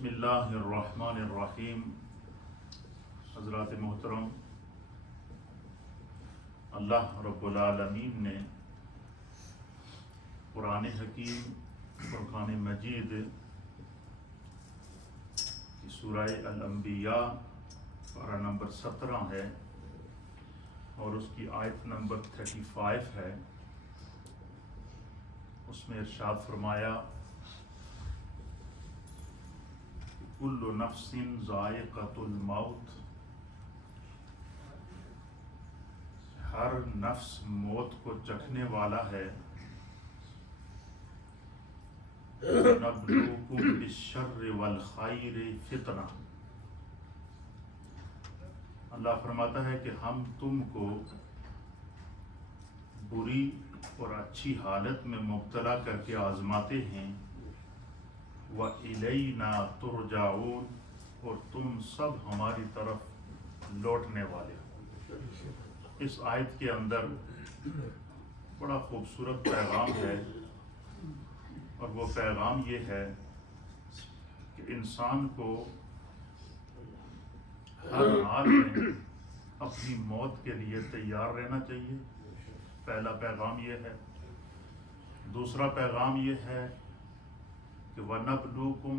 بسم اللہ الرحمن الرحیم۔ حضرات محترم، اللہ رب العالمین نے قرآن حکیم فرقان مجید کی سورہ الانبیاء پارہ نمبر 17 ہے اور اس کی آیت نمبر 35 ہے۔ اس میں ارشاد فرمایا کل نفس ذائقۃ الموت، ہر نفس موت کو چکھنے والا ہے۔ نبلوکم بالشر والخیر فتنہ، اللہ فرماتا ہے کہ ہم تم کو بری اور اچھی حالت میں مبتلا کر کے آزماتے ہیں۔ وَإِلَيْنَا تُرْجَعُونَ، اور تم سب ہماری طرف لوٹنے والے ہو۔ اس آیت کے اندر بڑا خوبصورت پیغام ہے، اور وہ پیغام یہ ہے کہ انسان کو ہر حال میں اپنی موت کے لیے تیار رہنا چاہیے۔ پہلا پیغام یہ ہے۔ دوسرا پیغام یہ ہے کہ وَنَبْلُوكُمْ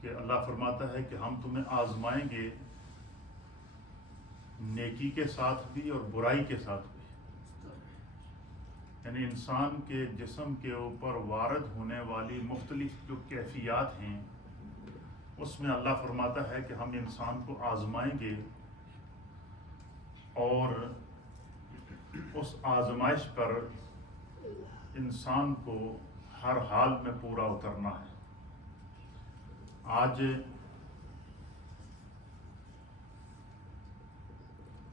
کہ اللہ فرماتا ہے کہ ہم تمہیں آزمائیں گے نیکی کے ساتھ بھی اور برائی کے ساتھ بھی۔ یعنی انسان کے جسم کے اوپر وارد ہونے والی مختلف جو کیفیات ہیں، اس میں اللہ فرماتا ہے کہ ہم انسان کو آزمائیں گے، اور اس آزمائش پر انسان کو ہر حال میں پورا اترنا ہے۔ آج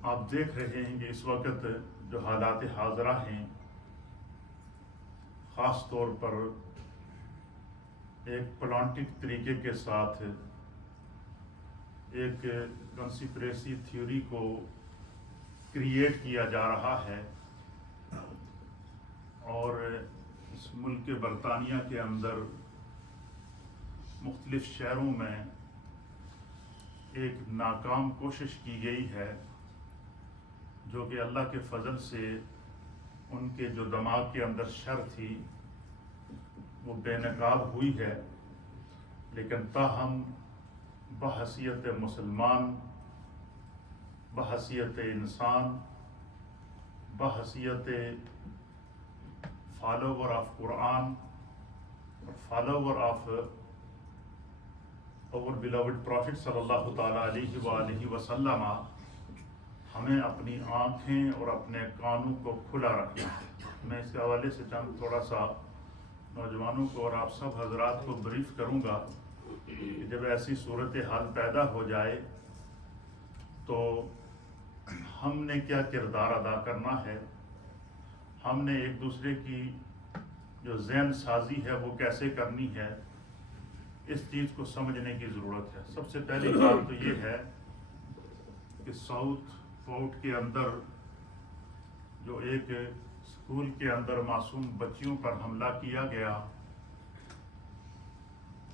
آپ دیکھ رہے ہیں کہ اس وقت جو حالات حاضرہ ہیں، خاص طور پر ایک پلانٹک طریقے کے ساتھ ایک کنسپریسی تھیوری کو کریٹ کیا جا رہا ہے، اور اس ملک برطانیہ کے اندر مختلف شہروں میں ایک ناکام کوشش کی گئی ہے، جو کہ اللہ کے فضل سے ان کے جو دماغ کے اندر شر تھی وہ بے نقاب ہوئی ہے، لیکن تاہم بحیثیت مسلمان، بحیثیت انسان، بحیثیت فالوور آف قرآن اور فالوور آف اور بیلاوڈ پروفٹ صلی اللہ تعالیٰ علیہ وآلہ وسلم، ہمیں اپنی آنکھیں اور اپنے کانوں کو کھلا رکھنا ہے۔ میں اس کے حوالے سے چند تھوڑا سا نوجوانوں کو اور آپ سب حضرات کو بریف کروں گا کہ جب ایسی صورتحال پیدا ہو جائے تو ہم نے کیا کردار ادا کرنا ہے، ہم نے ایک دوسرے کی جو ذہن سازی ہے وہ کیسے کرنی ہے، اس چیز کو سمجھنے کی ضرورت ہے۔ سب سے پہلی بات تو یہ ہے کہ ساؤتھ پورٹ کے اندر جو ایک اسکول کے اندر معصوم بچیوں پر حملہ کیا گیا،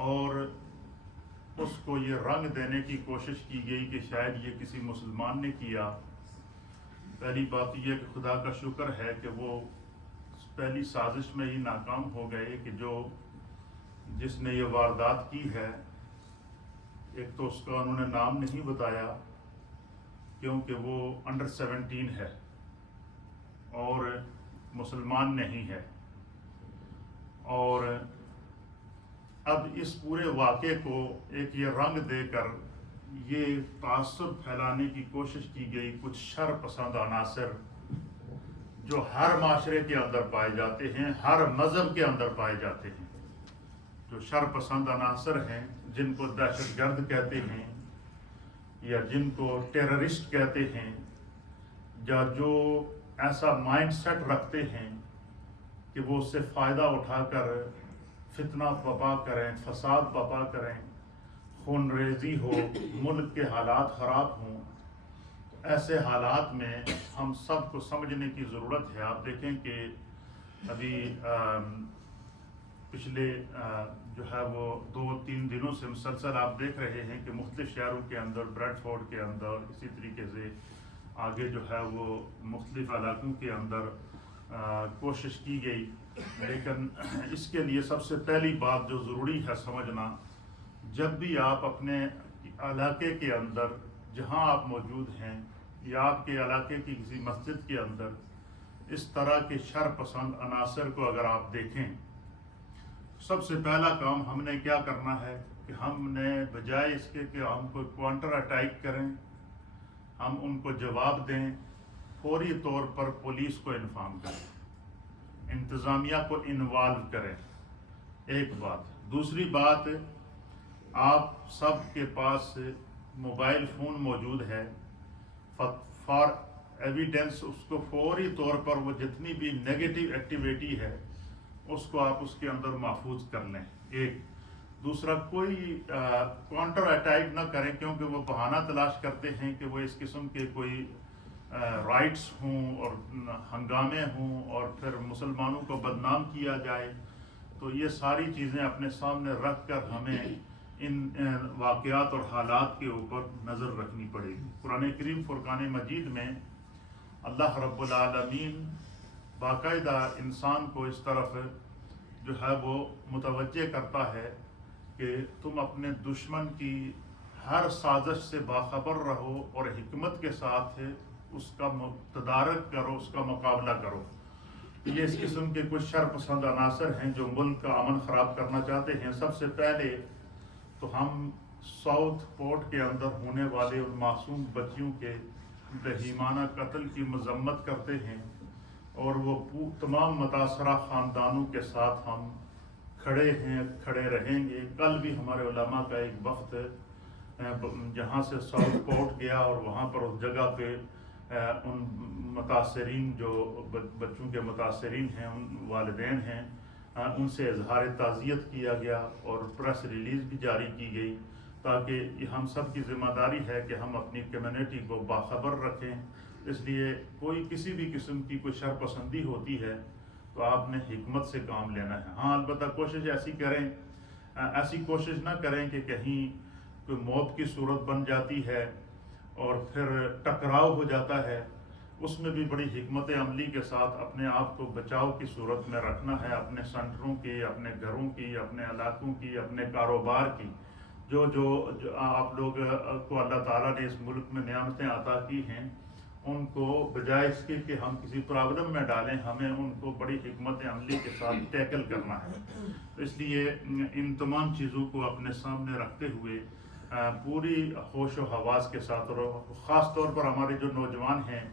اور اس کو یہ رنگ دینے کی کوشش کی گئی کہ شاید یہ کسی مسلمان نے کیا۔ پہلی بات یہ ہے کہ خدا کا شکر ہے کہ وہ پہلی سازش میں ہی ناکام ہو گئے، کہ جس نے یہ واردات کی ہے، ایک تو اس کا انہوں نے نام نہیں بتایا کیونکہ وہ انڈر 17 ہے اور مسلمان نہیں ہے، اور اب اس پورے واقعے کو ایک یہ رنگ دے کر یہ تعصب پھیلانے کی کوشش کی گئی کچھ شر پسند عناصر جو ہر معاشرے کے اندر پائے جاتے ہیں، ہر مذہب کے اندر پائے جاتے ہیں، جو شر پسند عناصر ہیں، جن کو دہشت گرد کہتے ہیں یا جن کو ٹیررسٹ کہتے ہیں، یا جو ایسا مائنڈ سیٹ رکھتے ہیں کہ وہ اس سے فائدہ اٹھا کر فتنہ پپا کریں، فساد پپا کریں، خون ریزی ہو، ملک کے حالات خراب ہوں۔ ایسے حالات میں ہم سب کو سمجھنے کی ضرورت ہے۔ آپ دیکھیں کہ ابھی پچھلے جو ہے وہ 2-3 دنوں سے مسلسل آپ دیکھ رہے ہیں کہ مختلف شہروں کے اندر، بریڈ فورڈ کے اندر، اسی طریقے سے آگے جو ہے وہ مختلف علاقوں کے اندر کوشش کی گئی. لیکن اس کے لیے سب سے پہلی بات جو ضروری ہے سمجھنا، جب بھی آپ اپنے علاقے کے اندر جہاں آپ موجود ہیں یا آپ کے علاقے کی کسی مسجد کے اندر اس طرح کے شر پسند عناصر کو اگر آپ دیکھیں، سب سے پہلا کام ہم نے کیا کرنا ہے کہ ہم نے بجائے اس کے کہ ہم کو کاؤنٹر اٹیک کریں، ہم ان کو جواب دیں، فوری طور پر پولیس کو انفارم کریں، انتظامیہ کو انوالو کریں. ایک بات. دوسری بات، آپ سب کے پاس موبائل فون موجود ہے، فار ایویڈنس اس کو فوری طور پر وہ جتنی بھی نیگیٹو ایکٹیویٹی ہے اس کو آپ اس کے اندر محفوظ کر لیں. ایک. دوسرا، کوئی کاؤنٹر اٹیک نہ کریں، کیونکہ وہ بہانہ تلاش کرتے ہیں کہ وہ اس قسم کے کوئی رائٹس ہوں اور ہنگامے ہوں اور پھر مسلمانوں کو بدنام کیا جائے. تو یہ ساری چیزیں اپنے سامنے رکھ کر ہمیں ان واقعات اور حالات کے اوپر نظر رکھنی پڑے گی. قرآن کریم فرقان مجید میں اللہ رب العالمین باقاعدہ انسان کو اس طرف جو ہے وہ متوجہ کرتا ہے کہ تم اپنے دشمن کی ہر سازش سے باخبر رہو اور حکمت کے ساتھ اس کا تدارک کرو، اس کا مقابلہ کرو. یہ اس قسم کے کچھ شر پسند عناصر ہیں جو ملک کا امن خراب کرنا چاہتے ہیں. سب سے پہلے تو ہم ساؤتھ پورٹ کے اندر ہونے والے ان معصوم بچیوں کے رحیمانہ قتل کی مذمت کرتے ہیں، اور وہ تمام متاثرہ خاندانوں کے ساتھ ہم کھڑے ہیں، کھڑے رہیں گے. کل بھی ہمارے علماء کا ایک وقت جہاں سے ساؤتھ پورٹ گیا اور وہاں پر اس جگہ پہ ان متاثرین جو بچوں کے متاثرین ہیں، ان والدین ہیں، ان سے اظہار تعزیت کیا گیا اور پریس ریلیز بھی جاری کی گئی، تاکہ یہ ہم سب کی ذمہ داری ہے کہ ہم اپنی کمیونٹی کو باخبر رکھیں. اس لیے کوئی کسی بھی قسم کی کوئی شر پسندی ہوتی ہے تو آپ نے حکمت سے کام لینا ہے. ہاں البتہ کوشش ایسی کریں، ایسی کوشش نہ کریں کہ کہیں کوئی موت کی صورت بن جاتی ہے اور پھر ٹکراؤ ہو جاتا ہے. اس میں بھی بڑی حکمت عملی کے ساتھ اپنے آپ کو بچاؤ کی صورت میں رکھنا ہے، اپنے سینٹروں کی، اپنے گھروں کی، اپنے علاقوں کی، اپنے کاروبار کی. جو آپ لوگ کو اللہ تعالیٰ نے اس ملک میں نعمتیں عطا کی ہیں، ان کو بجائے اس کے کہ ہم کسی پرابلم میں ڈالیں، ہمیں ان کو بڑی حکمت عملی کے ساتھ ٹیکل کرنا ہے. اس لیے ان تمام چیزوں کو اپنے سامنے رکھتے ہوئے پوری ہوش و حواس کے ساتھ، اور خاص طور پر ہمارے جو نوجوان ہیں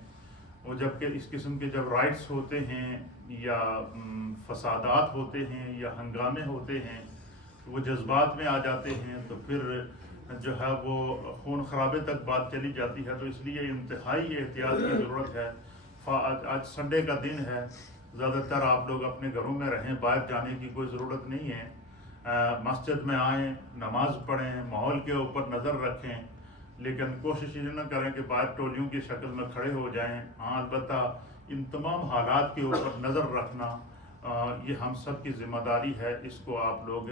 وہ جب کہ اس قسم کے جب رائٹس ہوتے ہیں یا فسادات ہوتے ہیں یا ہنگامے ہوتے ہیں، وہ جذبات میں آ جاتے ہیں، تو پھر جو ہے وہ خون خرابے تک بات چلی جاتی ہے. تو اس لیے انتہائی احتیاط کی ضرورت ہے. آج سنڈے کا دن ہے، زیادہ تر آپ لوگ اپنے گھروں میں رہیں، باہر جانے کی کوئی ضرورت نہیں ہے. مسجد میں آئیں، نماز پڑھیں، ماحول کے اوپر نظر رکھیں، لیکن کوشش یہ نہ کریں کہ باہر ٹولیوں کی شکل میں کھڑے ہو جائیں. ہاں البتہ ان تمام حالات کے اوپر نظر رکھنا یہ ہم سب کی ذمہ داری ہے. اس کو آپ لوگ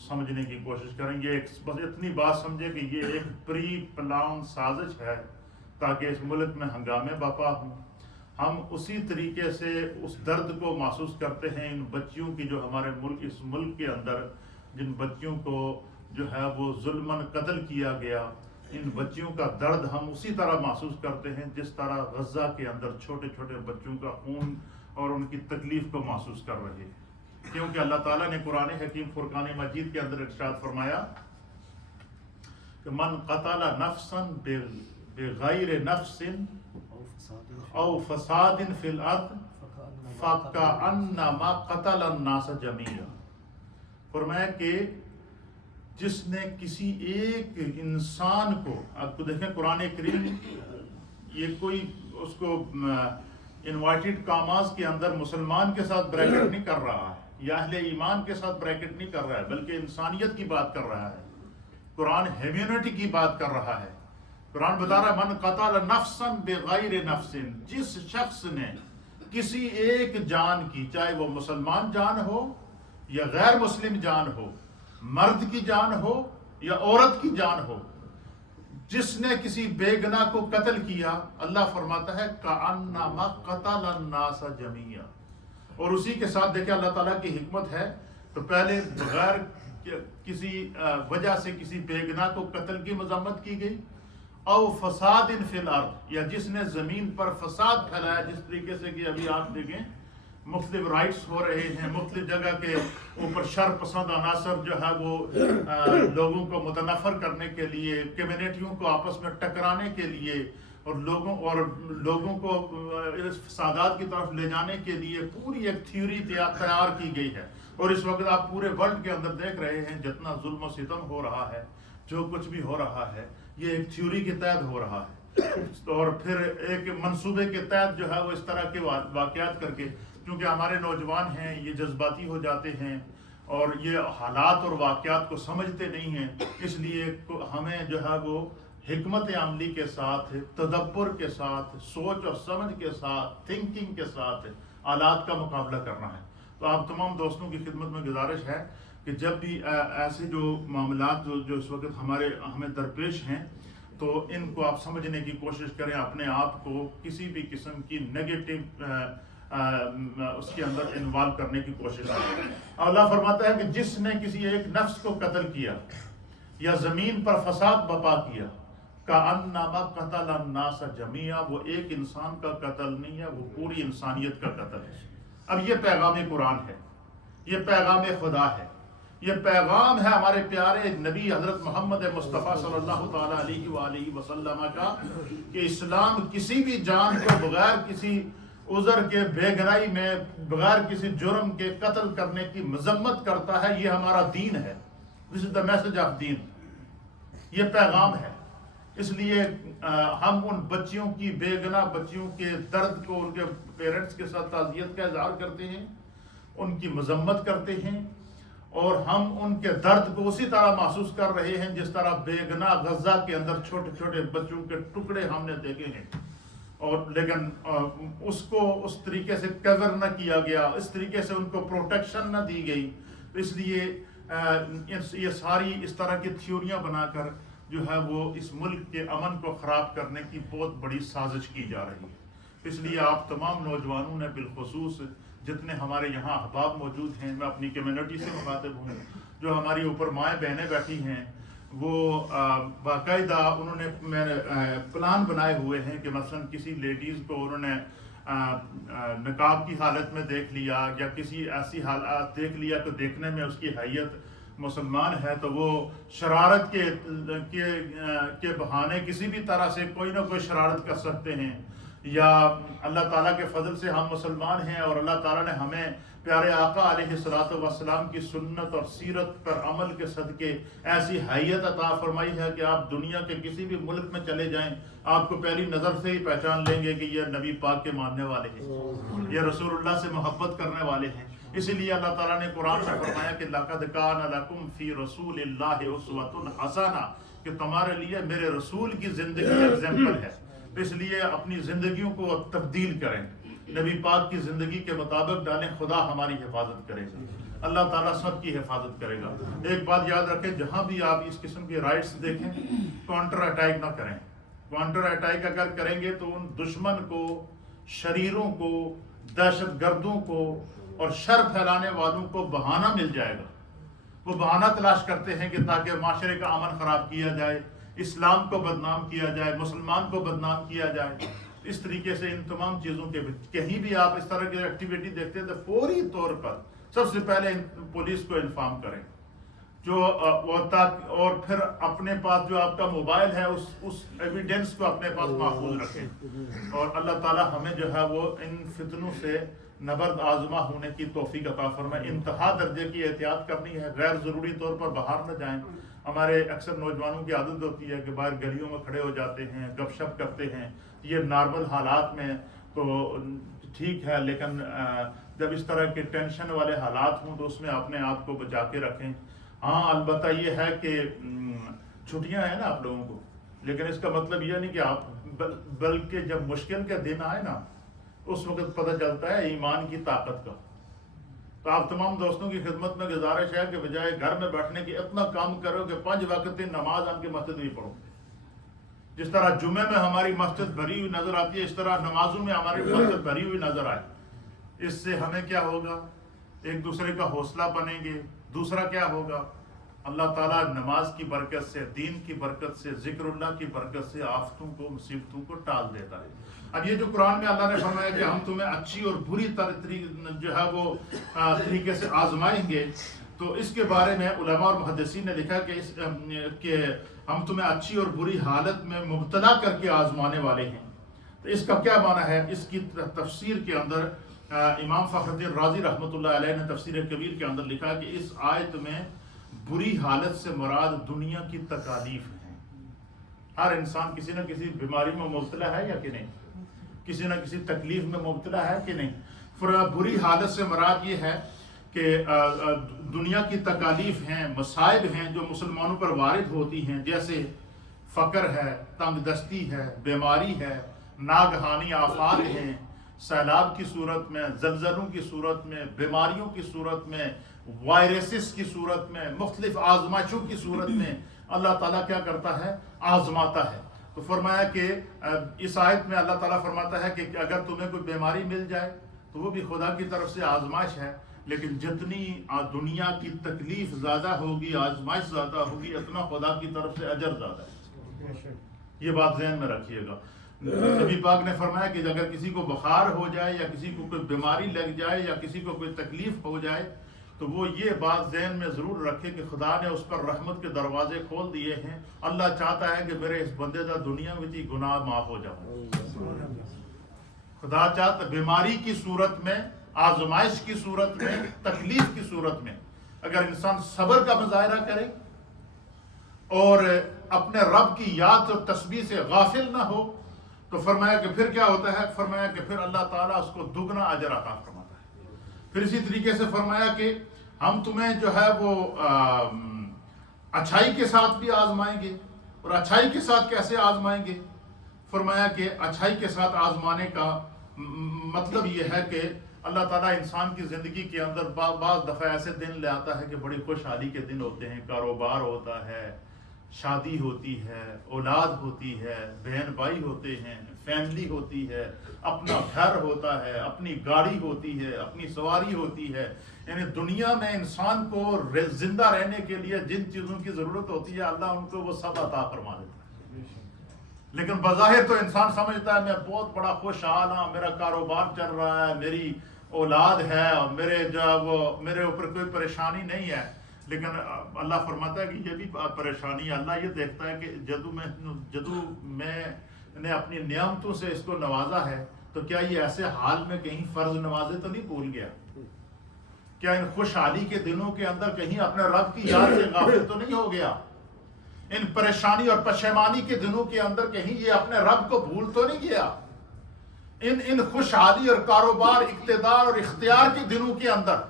سمجھنے کی کوشش کریں. یہ بس اتنی بات سمجھیں کہ یہ ایک پری پلان سازش ہے تاکہ اس ملک میں ہنگامے برپا ہوں. ہم اسی طریقے سے اس درد کو محسوس کرتے ہیں ان بچیوں کی جو ہمارے ملک، اس ملک کے اندر جن بچیوں کو جو ہے وہ ظلماً قتل کیا گیا، ان بچیوں کا درد ہم اسی طرح محسوس کرتے ہیں جس طرح غزہ کے اندر چھوٹے چھوٹے بچوں کا خون اور ان کی تکلیف کو محسوس کر رہے ہیں. کیونکہ اللہ تعالیٰ نے قرآن حکیم فرقان مجید کے اندر ارشاد فرمایا کہ من قتل نفسا بغیر نفس او فساد فی الارض فکأنما قتل الناس جميعا. فرمایا کہ جس نے کسی ایک انسان کو، آپ کو دیکھیں قرآن کریم یہ کوئی اس کو انوائٹڈ کاماز کے اندر مسلمان کے ساتھ بریکٹ نہیں کر رہا ہے یا اہل ایمان کے ساتھ بریکٹ نہیں کر رہا ہے، بلکہ انسانیت کی بات کر رہا ہے. قرآن ہیومینٹی کی بات کر رہا ہے. قرآن بتا رہا ہے من قتل نفسا بغیر نفس، جس شخص نے کسی ایک جان کی، چاہے وہ مسلمان جان ہو یا غیر مسلم جان ہو، مرد کی جان ہو یا عورت کی جان ہو، جس نے کسی بے گناہ کو قتل کیا، اللہ فرماتا ہے کأنما قتل الناس جميعا. اور اسی کے ساتھ دیکھیں اللہ تعالیٰ کی حکمت ہے، تو پہلے بغیر کسی وجہ سے کسی بے گناہ کو قتل کی مذمت کی گئی، او فساد فی الارض، یا جس نے زمین پر فساد پھیلایا، جس طریقے سے کہ ابھی آپ دیکھیں مختلف رائٹس ہو رہے ہیں، مختلف جگہ کے اوپر شر پسند عناصر جو ہے وہ لوگوں کو متنفر کرنے کے لیے، کمیونٹیوں کو آپس میں ٹکرانے کے لیے، اور لوگوں کو اس فسادات کی طرف لے جانے کے لیے پوری ایک تھیوری تیار کی گئی ہے. اور اس وقت آپ پورے ورلڈ کے اندر دیکھ رہے ہیں جتنا ظلم و ستم ہو رہا ہے، جو کچھ بھی ہو رہا ہے، یہ ایک تھیوری کے تحت ہو رہا ہے، اور پھر ایک منصوبے کے تحت جو ہے وہ اس طرح کے واقعات کر کے، کیونکہ ہمارے نوجوان ہیں یہ جذباتی ہو جاتے ہیں اور یہ حالات اور واقعات کو سمجھتے نہیں ہیں، اس لیے ہمیں جو ہے وہ حکمت عملی کے ساتھ، تدبر کے ساتھ، سوچ اور سمجھ کے ساتھ، تھنکنگ کے ساتھ حالات کا مقابلہ کرنا ہے. تو آپ تمام دوستوں کی خدمت میں گزارش ہے کہ جب بھی ایسے جو معاملات جو اس وقت ہمیں درپیش ہیں، تو ان کو آپ سمجھنے کی کوشش کریں، اپنے آپ کو کسی بھی قسم کی نیگیٹو اس کے اندر انوالو کرنے کی کوشش کریں. اللہ فرماتا ہے کہ جس نے کسی ایک نفس کو قتل کیا یا زمین پر فساد برپا کیا، کأنما قتل الناس جميعا، وہ ایک انسان کا قتل نہیں ہے، وہ پوری انسانیت کا قتل ہے. اب یہ پیغام قرآن ہے، یہ پیغام خدا ہے، یہ پیغام ہے ہمارے پیارے نبی حضرت محمد مصطفیٰ صلی اللہ تعالیٰ علیہ وآلہ وسلم کا، کہ اسلام کسی بھی جان کو بغیر کسی عذر کے، بے گناہی میں، بغیر کسی جرم کے قتل کرنے کی مذمت کرتا ہے. یہ ہمارا دین ہے. This is the message of دین، یہ پیغام ہے. اس لیے ہم ان بچیوں کی، بے گناہ بچیوں کے درد کو ان کے پیرنٹس کے ساتھ تعزیت کا اظہار کرتے ہیں، ان کی مذمت کرتے ہیں، اور ہم ان کے درد کو اسی طرح محسوس کر رہے ہیں جس طرح بے گناہ غزہ کے اندر چھوٹے چھوٹے بچوں کے ٹکڑے ہم نے دیکھے ہیں، اور لیکن اس کو اس طریقے سے کور نہ کیا گیا، اس طریقے سے ان کو پروٹیکشن نہ دی گئی. اس لیے یہ ساری اس طرح کی تھیوریاں بنا کر جو ہے وہ اس ملک کے امن کو خراب کرنے کی بہت بڑی سازش کی جا رہی ہے. اس لیے آپ تمام نوجوانوں نے، بالخصوص جتنے ہمارے یہاں احباب موجود ہیں، میں اپنی کمیونٹی سے مخاطب ہوں، جو ہماری اوپر مائیں بہنیں بیٹھی ہیں، وہ باقاعدہ انہوں نے پلان بنائے ہوئے ہیں کہ مثلا کسی لیڈیز کو انہوں نے نقاب کی حالت میں دیکھ لیا، یا کسی ایسی حالات دیکھ لیا کہ دیکھنے میں اس کی حیت مسلمان ہے، تو وہ شرارت کے بہانے کسی بھی طرح سے کوئی نہ کوئی شرارت کر سکتے ہیں. یا اللہ تعالیٰ کے فضل سے ہم مسلمان ہیں، اور اللہ تعالیٰ نے ہمیں پیارے آقا علیہ الصلوۃ والسلام کی سنت اور سیرت پر عمل کے صدقے ایسی حیت عطا فرمائی ہے کہ آپ دنیا کے کسی بھی ملک میں چلے جائیں، آپ کو پہلی نظر سے ہی پہچان لیں گے کہ یہ نبی پاک کے ماننے والے ہیں، یہ رسول اللہ سے محبت کرنے والے ہیں. اسی لیے اللہ تعالیٰ نے قرآن میں فرمایا کہ لَقَدْ كَانَ لَكُمْ فِي رَسُولِ اللَّهِ أُسْوَةٌ حَسَنَةٌ، کہ تمہارے لیے میرے رسول کی زندگی ایگزامپل ہے. اس لیے اپنی زندگیوں کو تبدیل کریں، نبی پاک کی زندگی کے مطابق ڈالیں. خدا ہماری حفاظت کرے گا، اللہ تعالیٰ سب کی حفاظت کرے گا. ایک بات یاد رکھیں، جہاں بھی آپ اس قسم کے رائٹس دیکھیں، کاؤنٹر اٹیک نہ کریں. کاؤنٹر اٹیک اگر کریں گے تو ان دشمن کو، شریروں کو، دہشت گردوں کو اور شر پھیلانے والوں کو بہانہ مل جائے گا. وہ بہانہ تلاش کرتے ہیں کہ تاکہ معاشرے کا امن خراب کیا جائے، اسلام کو بدنام کیا جائے، مسلمان کو بدنام کیا جائے. اس طریقے سے ان تمام چیزوں کے کہیں بھی آپ اس طرح کی ایکٹیویٹی دیکھتے ہیں تو فوری طور پر سب سے پہلے پولیس کو انفارم کریں، اور پھر اپنے پاس جو آپ کا موبائل ہے اس ایویڈنس کو اپنے پاس محفوظ رکھیں. اور اللہ تعالی ہمیں جو ہے وہ ان فتنوں سے نبرد آزما ہونے کی توفیق عطا فرمائے. انتہا درجے کی احتیاط کرنی ہے، غیر ضروری طور پر باہر نہ جائیں. ہمارے اکثر نوجوانوں کی عادت ہوتی ہے کہ باہر گلیوں میں کھڑے ہو جاتے ہیں، گپ شپ کرتے ہیں. یہ نارمل حالات میں تو ٹھیک ہے، لیکن جب اس طرح کے ٹینشن والے حالات ہوں تو اس میں اپنے آپ کو بچا کے رکھیں. ہاں البتہ یہ ہے کہ چھٹیاں ہیں نا آپ لوگوں کو، لیکن اس کا مطلب یہ نہیں کہ آپ، بلکہ جب مشکل کے دن آئے نا اس وقت پتہ چلتا ہے ایمان کی طاقت کا. تو آپ تمام دوستوں کی خدمت میں گزارش ہے کہ بجائے گھر میں بیٹھنے کی اتنا کام کرو کہ 5 وقت کی نماز آن کے مسجد میں پڑھو. جس طرح جمعے میں ہماری مسجد بھری ہوئی نظر آتی ہے، اس طرح نمازوں میں ہماری مسجد بھری ہوئی نظر آئے. اس سے ہمیں کیا ہوگا؟ ایک دوسرے کا حوصلہ بنیں گے. دوسرا کیا ہوگا؟ اللہ تعالیٰ نماز کی برکت سے، دین کی برکت سے، ذکر اللہ کی برکت سے آفتوں کو، مصیبتوں کو ٹال دیتا ہے. اب یہ جو قرآن میں اللہ نے فرمایا کہ ہم تمہیں اچھی اور بری جو ہے وہ طریقے سے آزمائیں گے، تو اس کے بارے میں علماء اور محدثین نے لکھا کہ ہم تمہیں اچھی اور بری حالت میں مبتلا کر کے آزمانے والے ہیں. تو اس کا کیا معنی ہے؟ اس کی تفسیر کے اندر امام فخر الدین رازی رحمۃ اللہ علیہ نے تفسیر کبیر کے اندر لکھا کہ اس آیت میں بری حالت سے مراد دنیا کی تکالیف ہیں. ہر انسان کسی نہ کسی بیماری میں مبتلا ہے یا کہ نہیں؟ کسی نہ کسی تکلیف میں مبتلا ہے کہ نہیں؟ بری حالت سے مراد یہ ہے کہ دنیا کی تکالیف ہیں، مصائب ہیں جو مسلمانوں پر وارد ہوتی ہیں، جیسے فقر ہے، تنگ دستی ہے، بیماری ہے، ناگہانی آفات ہیں، سیلاب کی صورت میں، زلزلوں کی صورت میں، بیماریوں کی صورت میں، وائرسز کی صورت میں، مختلف آزمائشوں کی صورت میں اللہ تعالیٰ کیا کرتا ہے؟ آزماتا ہے. تو فرمایا کہ اس آیت میں اللہ تعالیٰ فرماتا ہے کہ اگر تمہیں کوئی بیماری مل جائے تو وہ بھی خدا کی طرف سے آزمائش ہے، لیکن جتنی دنیا کی تکلیف زیادہ ہوگی، آزمائش زیادہ ہوگی، اتنا خدا کی طرف سے اجر زیادہ ہے. یہ بات ذہن میں رکھیے گا. نبی پاک نے فرمایا کہ اگر کسی کو بخار ہو جائے یا کسی کو کوئی بیماری لگ جائے یا کسی کو کوئی تکلیف ہو جائے تو وہ یہ بات ذہن میں ضرور رکھے کہ خدا نے اس پر رحمت کے دروازے کھول دیے ہیں. اللہ چاہتا ہے کہ میرے اس بندے کا دنیا میں تھی گناہ معاف ہو جائے. خدا چاہتا بیماری کی صورت میں، آزمائش کی صورت میں، تکلیف کی صورت میں اگر انسان صبر کا مظاہرہ کرے اور اپنے رب کی یاد اور تسبیح سے غافل نہ ہو تو فرمایا کہ پھر کیا ہوتا ہے؟ فرمایا کہ پھر اللہ تعالیٰ اس کو دگنا اجر عطا فرماتا ہے. پھر اسی طریقے سے فرمایا کہ ہم تمہیں جو ہے وہ اچھائی کے ساتھ بھی آزمائیں گے. اور اچھائی کے ساتھ کیسے آزمائیں گے؟ فرمایا کہ اچھائی کے ساتھ آزمانے کا مطلب یہ ہے کہ اللہ تعالیٰ انسان کی زندگی کے اندر بعض دفعہ ایسے دن لے آتا ہے کہ بڑی خوشحالی کے دن ہوتے ہیں، کاروبار ہوتا ہے، شادی ہوتی ہے، اولاد ہوتی ہے، بہن بھائی ہوتے ہیں، فیملی ہوتی ہے، اپنا گھر ہوتا ہے، اپنی گاڑی ہوتی ہے، اپنی سواری ہوتی ہے. یعنی دنیا میں انسان کو زندہ رہنے کے لیے جن چیزوں کی ضرورت ہوتی ہے اللہ ان کو وہ سب عطا فرما دیتا ہے. لیکن بظاہر تو انسان سمجھتا ہے میں بہت بڑا خوشحال ہوں، میرا کاروبار چل رہا ہے، میری اولاد ہے اور میرے اوپر کوئی پریشانی نہیں ہے. لیکن اللہ فرماتا ہے کہ یہ بھی پریشانی ہے. اللہ یہ دیکھتا ہے کہ جدو میں نے اپنی نعمتوں سے اس کو نوازا ہے تو کیا یہ ایسے حال میں کہیں فرض نوازے تو نہیں بھول گیا؟ کیا ان خوشحالی کے دنوں کے اندر کہیں اپنے رب کی یاد سے غافل تو نہیں ہو گیا؟ ان پریشانی اور پشیمانی کے دنوں کے اندر کہیں یہ اپنے رب کو بھول تو نہیں گیا؟ ان خوشحالی اور کاروبار، اقتدار اور اختیار کے دنوں کے اندر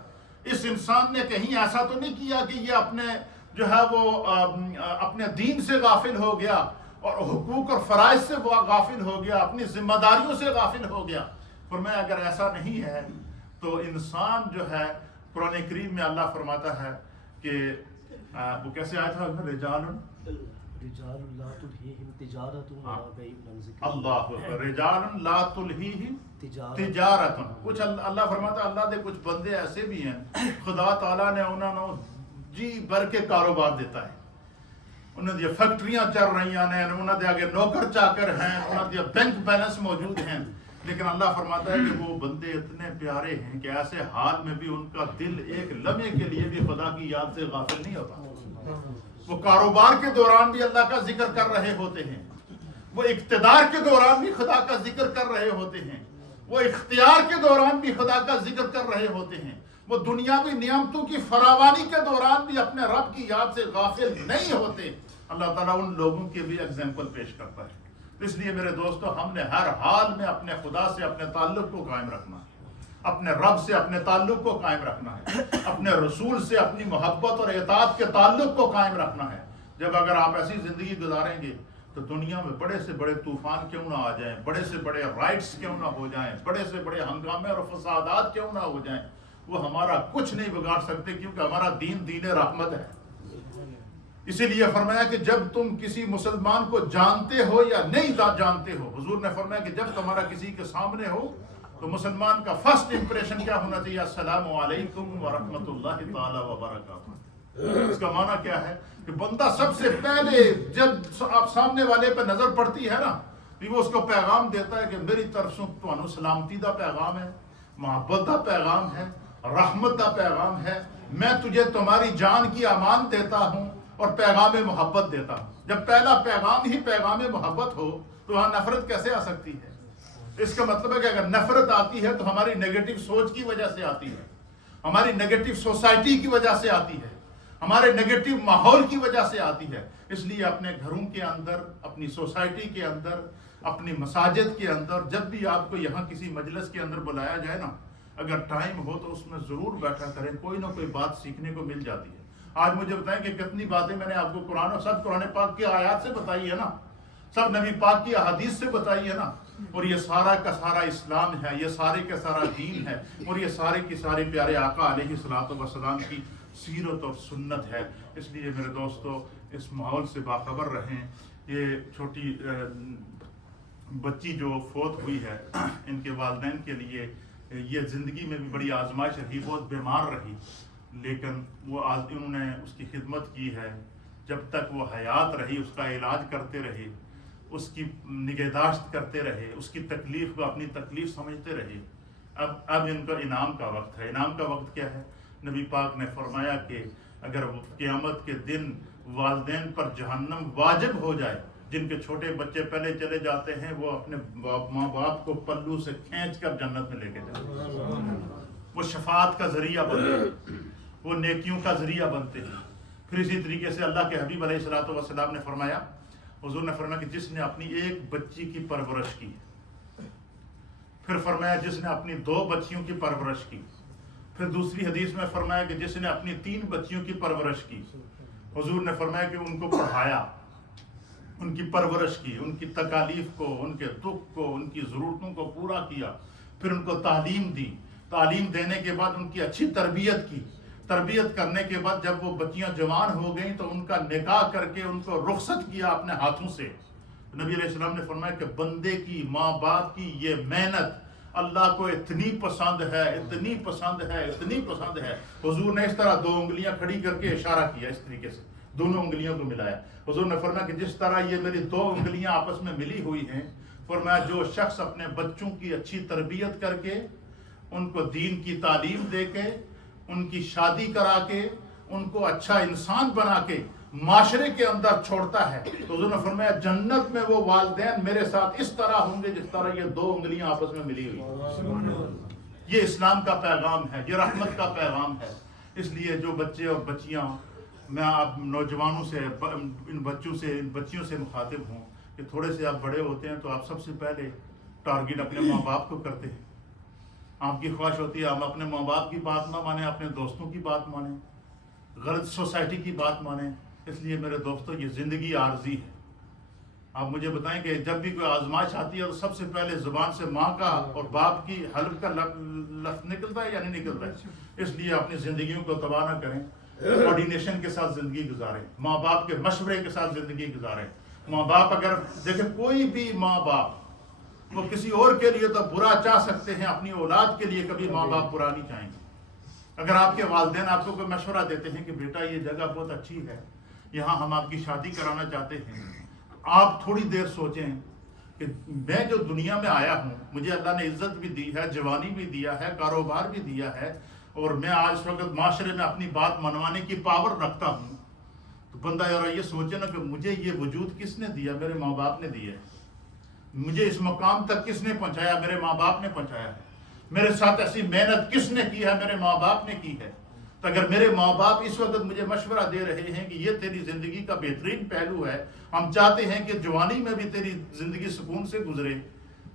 اس انسان نے کہیں ایسا تو نہیں کیا کہ یہ اپنے جو ہے وہ اپنے دین سے غافل ہو گیا اور حقوق اور فرائض سے غافل ہو گیا، اپنی ذمہ داریوں سے غافل ہو گیا؟ فرمایا اگر ایسا نہیں ہے تو انسان جو ہے، قرآن کریم میں اللہ فرماتا ہے کہ وہ کیسے آیا تھا؟ رجال لا تلہیہم تجارت ولا بیع عن ذکر اللہ، رجال لا تلہیہم تجارت. کچھ اللہ فرماتا ہے اللہ دے کچھ بندے ایسے بھی ہیں خدا تعالیٰ نے انہوں نے جی بھر کے کاروبار دیتا ہے. انہوں نے فیکٹریاں چل رہی ہیں، انہوں نے آگے نوکر چاکر ہیں، انہوں نے بینک بیلنس موجود ہیں، لیکن اللہ فرماتا ہے کہ وہ بندے اتنے پیارے ہیں کہ ایسے حال میں بھی ان کا دل ایک لمحے کے لیے بھی خدا کی یاد سے غافل نہیں ہوتا. وہ کاروبار کے دوران بھی اللہ کا ذکر کر رہے ہوتے ہیں، وہ اقتدار کے دوران بھی خدا کا ذکر کر رہے ہوتے ہیں، وہ اختیار کے دوران بھی خدا کا ذکر کر رہے ہوتے ہیں، وہ دنیاوی نعمتوں کی فراوانی کے دوران بھی اپنے رب کی یاد سے غافل نہیں ہوتے. اللہ تعالیٰ ان لوگوں کے بھی ایگزامپل پیش کرتا ہے. اس لیے میرے دوستو ہم نے ہر حال میں اپنے خدا سے اپنے تعلق کو قائم رکھنا ہے، اپنے رب سے اپنے تعلق کو قائم رکھنا ہے، اپنے رسول سے اپنی محبت اور اطاعت کے تعلق کو قائم رکھنا ہے. جب اگر آپ ایسی زندگی گزاریں گے تو دنیا میں بڑے سے بڑے طوفان کیوں نہ آ جائیں، بڑے سے بڑے رائٹس کیوں نہ ہو جائیں، بڑے سے بڑے ہنگامے اور فسادات کیوں نہ ہو جائیں، وہ ہمارا کچھ نہیں بگاڑ سکتے، کیونکہ ہمارا دین دین رحمت ہے۔ اسی لیے فرمایا کہ جب تم کسی مسلمان کو جانتے ہو یا نہیں جانتے ہو، حضور نے فرمایا کہ جب تمہارا کسی کے سامنے ہو تو مسلمان کا فرسٹ امپریشن کیا ہونا چاہیے؟ السلام علیکم ورحمۃ اللہ تعالی وبرکاتہ۔ اس کا معنی کیا ہے کہ بندہ سب سے پہلے جب آپ سامنے والے پہ نظر پڑتی ہے نا، وہ اس کو پیغام دیتا ہے کہ میری طرف سے تمہوں سلامتی دا پیغام ہے، محبت دا پیغام ہے، رحمت دا پیغام ہے، میں تجھے تمہاری جان کی امان دیتا ہوں اور پیغام محبت دیتا ہوں۔ جب پہلا پیغام ہی پیغام محبت ہو تو وہاں نفرت کیسے آ سکتی ہے؟ اس کا مطلب ہے کہ اگر نفرت آتی ہے تو ہماری نیگیٹو سوچ کی وجہ سے آتی ہے، ہماری نیگیٹو سوسائٹی کی وجہ سے آتی ہے، ہمارے نیگیٹو ماحول کی وجہ سے آتی ہے۔ اس لیے اپنے گھروں کے اندر، اپنی سوسائٹی کے اندر، اپنی مساجد کے اندر، جب بھی آپ کو یہاں کسی مجلس کے اندر بلایا جائے نا، اگر ٹائم ہو تو اس میں ضرور بیٹھا کریں، کوئی نہ کوئی بات سیکھنے کو مل جاتی ہے۔ آج مجھے بتائیں کہ کتنی باتیں میں نے آپ کو قرآن اور سب قرآن پاک کی آیات سے بتائی ہے نا، سب نبی پاک کی احادیث سے بتائی ہے نا، اور یہ سارا کا سارا اسلام ہے، یہ سارے کا سارا دین ہے، اور یہ سارے کی سارے پیارے آقا علیہ الصلوۃ والسلام کی سیرت اور سنت ہے۔ اس لیے میرے دوستو اس ماحول سے باخبر رہیں۔ یہ چھوٹی بچی جو فوت ہوئی ہے، ان کے والدین کے لیے یہ زندگی میں بھی بڑی آزمائش رہی، بہت بیمار رہی، لیکن وہ انہوں نے اس کی خدمت کی ہے، جب تک وہ حیات رہی اس کا علاج کرتے رہے، اس کی نگہداشت کرتے رہے، اس کی تکلیف کو اپنی تکلیف سمجھتے رہے۔ اب ان کا انعام کا وقت ہے۔ انعام کا وقت کیا ہے؟ نبی پاک نے فرمایا کہ اگر قیامت کے دن والدین پر جہنم واجب ہو جائے، جن کے چھوٹے بچے پہلے چلے جاتے ہیں، وہ اپنے ماں باپ کو پلو سے کھینچ کر جنت میں لے کے جاتے ہیں، وہ شفاعت کا ذریعہ بنتے ہیں، وہ نیکیوں کا ذریعہ بنتے ہیں۔ پھر اسی طریقے سے اللہ کے حبیب علیہ الصلوۃ والسلام نے فرمایا، حضور نے فرمایا کہ جس نے اپنی ایک بچی کی پرورش کی، پھر فرمایا جس نے اپنی 2 بچیوں کی پرورش کی، پھر دوسری حدیث میں فرمایا کہ جس نے اپنی 3 بچیوں کی پرورش کی، حضور نے فرمایا کہ ان کو پڑھایا، ان کی پرورش کی، ان کی تکالیف کو، ان کے دکھ کو، ان کی ضرورتوں کو پورا کیا، پھر ان کو تعلیم دی، تعلیم دینے کے بعد ان کی اچھی تربیت کی، تربیت کرنے کے بعد جب وہ بچیاں جوان ہو گئیں تو ان کا نکاح کر کے ان کو رخصت کیا اپنے ہاتھوں سے۔ نبی علیہ السلام نے فرمایا کہ بندے کی، ماں باپ کی یہ محنت اللہ کو اتنی پسند ہے، اتنی پسند ہے، اتنی پسند ہے۔ حضور نے اس طرح 2 انگلیاں کھڑی کر کے اشارہ کیا، اس طریقے سے دونوں انگلیوں کو ملایا۔ حضور نے فرمایا کہ جس طرح یہ میری 2 انگلیاں آپس میں ملی ہوئی ہیں، فرمایا جو شخص اپنے بچوں کی اچھی تربیت کر کے، ان کو دین کی تعلیم دے کے، ان کی شادی کرا کے، ان کو اچھا انسان بنا کے معاشرے کے اندر چھوڑتا ہے، تو حضور نے فرمایا جنت میں وہ والدین میرے ساتھ اس طرح ہوں گے جس طرح یہ 2 انگلیاں آپس میں ملی ہوئی۔ یہ اسلام کا پیغام ہے، یہ رحمت کا پیغام ہے۔ اس لیے جو بچے اور بچیاں، میں آپ نوجوانوں سے، ان بچیوں سے مخاطب ہوں کہ تھوڑے سے آپ بڑے ہوتے ہیں تو آپ سب سے پہلے ٹارگٹ اپنے ماں باپ کو کرتے ہیں۔ آپ کی خواہش ہوتی ہے ہم اپنے ماں باپ کی بات نہ مانیں، اپنے دوستوں کی بات مانیں، غلط سوسائٹی کی بات مانیں۔ اس لیے میرے دوستوں یہ زندگی عارضی ہے۔ آپ مجھے بتائیں کہ جب بھی کوئی آزمائش آتی ہے تو سب سے پہلے زبان سے ماں کا اور باپ کی حلف کا لفظ نکلتا ہے یا نہیں نکلتا ہے؟ اس لیے اپنی زندگیوں کو تباہ نہ کریں، کوآرڈینیشن کے ساتھ زندگی گزاریں، ماں باپ کے مشورے کے ساتھ زندگی گزاریں۔ ماں باپ اگر دیکھیں، کوئی بھی ماں باپ وہ کسی اور کے لیے تو برا چاہ سکتے ہیں، اپنی اولاد کے لیے کبھی ماں باپ برا نہیں چاہیں گے۔ اگر آپ کے والدین آپ کو کوئی مشورہ دیتے ہیں کہ بیٹا یہ جگہ بہت اچھی ہے، یہاں ہم آپ کی شادی کرانا چاہتے ہیں، آپ تھوڑی دیر سوچیں کہ میں جو دنیا میں آیا ہوں، مجھے اللہ نے عزت بھی دی ہے، جوانی بھی دیا ہے، کاروبار بھی دیا ہے، اور میں آج اس وقت معاشرے میں اپنی بات منوانے کی پاور رکھتا ہوں، تو بندہ یار یہ سوچے نا کہ مجھے یہ وجود کس نے دیا؟ میرے ماں باپ نے دیا ہے۔ مجھے اس مقام تک کس نے پہنچایا؟ میرے ماں باپ نے پہنچایا ہے۔ میرے ساتھ ایسی محنت کس نے کی ہے؟ میرے ماں باپ نے کی ہے۔ تو اگر میرے ماں باپ اس وقت مجھے مشورہ دے رہے ہیں کہ یہ تیری زندگی کا بہترین پہلو ہے، ہم چاہتے ہیں کہ جوانی میں بھی تیری زندگی سکون سے گزرے،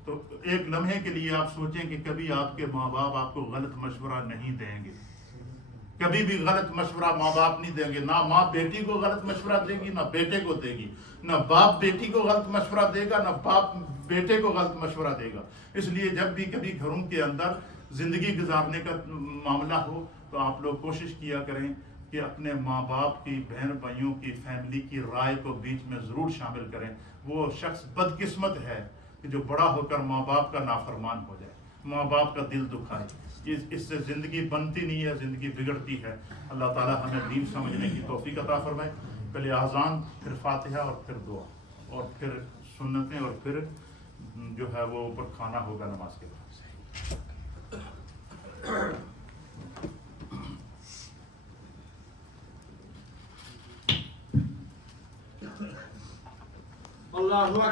تو ایک لمحے کے لیے آپ سوچیں کہ کبھی آپ کے ماں باپ آپ کو غلط مشورہ نہیں دیں گے، کبھی بھی غلط مشورہ ماں باپ نہیں دیں گے۔ نہ ماں بیٹی کو غلط مشورہ دے گی، نہ بیٹے کو دے گی، نہ باپ بیٹی کو غلط مشورہ دے گا، نہ باپ بیٹے کو غلط مشورہ دے گا۔ اس لیے جب بھی کبھی گھروں کے اندر زندگی گزارنے کا معاملہ ہو تو آپ لوگ کوشش کیا کریں کہ اپنے ماں باپ کی، بہن بھائیوں کی، فیملی کی رائے کو بیچ میں ضرور شامل کریں. وہ شخص بدقسمت ہے کہ جو بڑا ہو کر ماں باپ کا نافرمان ہو جائے، ماں باپ کا دل دکھائے. اس سے زندگی بنتی نہیں ہے، زندگی بگڑتی ہے. اللہ تعالی ہمیں دین سمجھنے کی توفیق عطا فرمائے. پہلے اذان، پھر فاتحہ اور پھر دعا، اور پھر سنتیں، اور پھر جو ہے وہ اوپر کھانا ہوگا نماز کے بعد. اللہ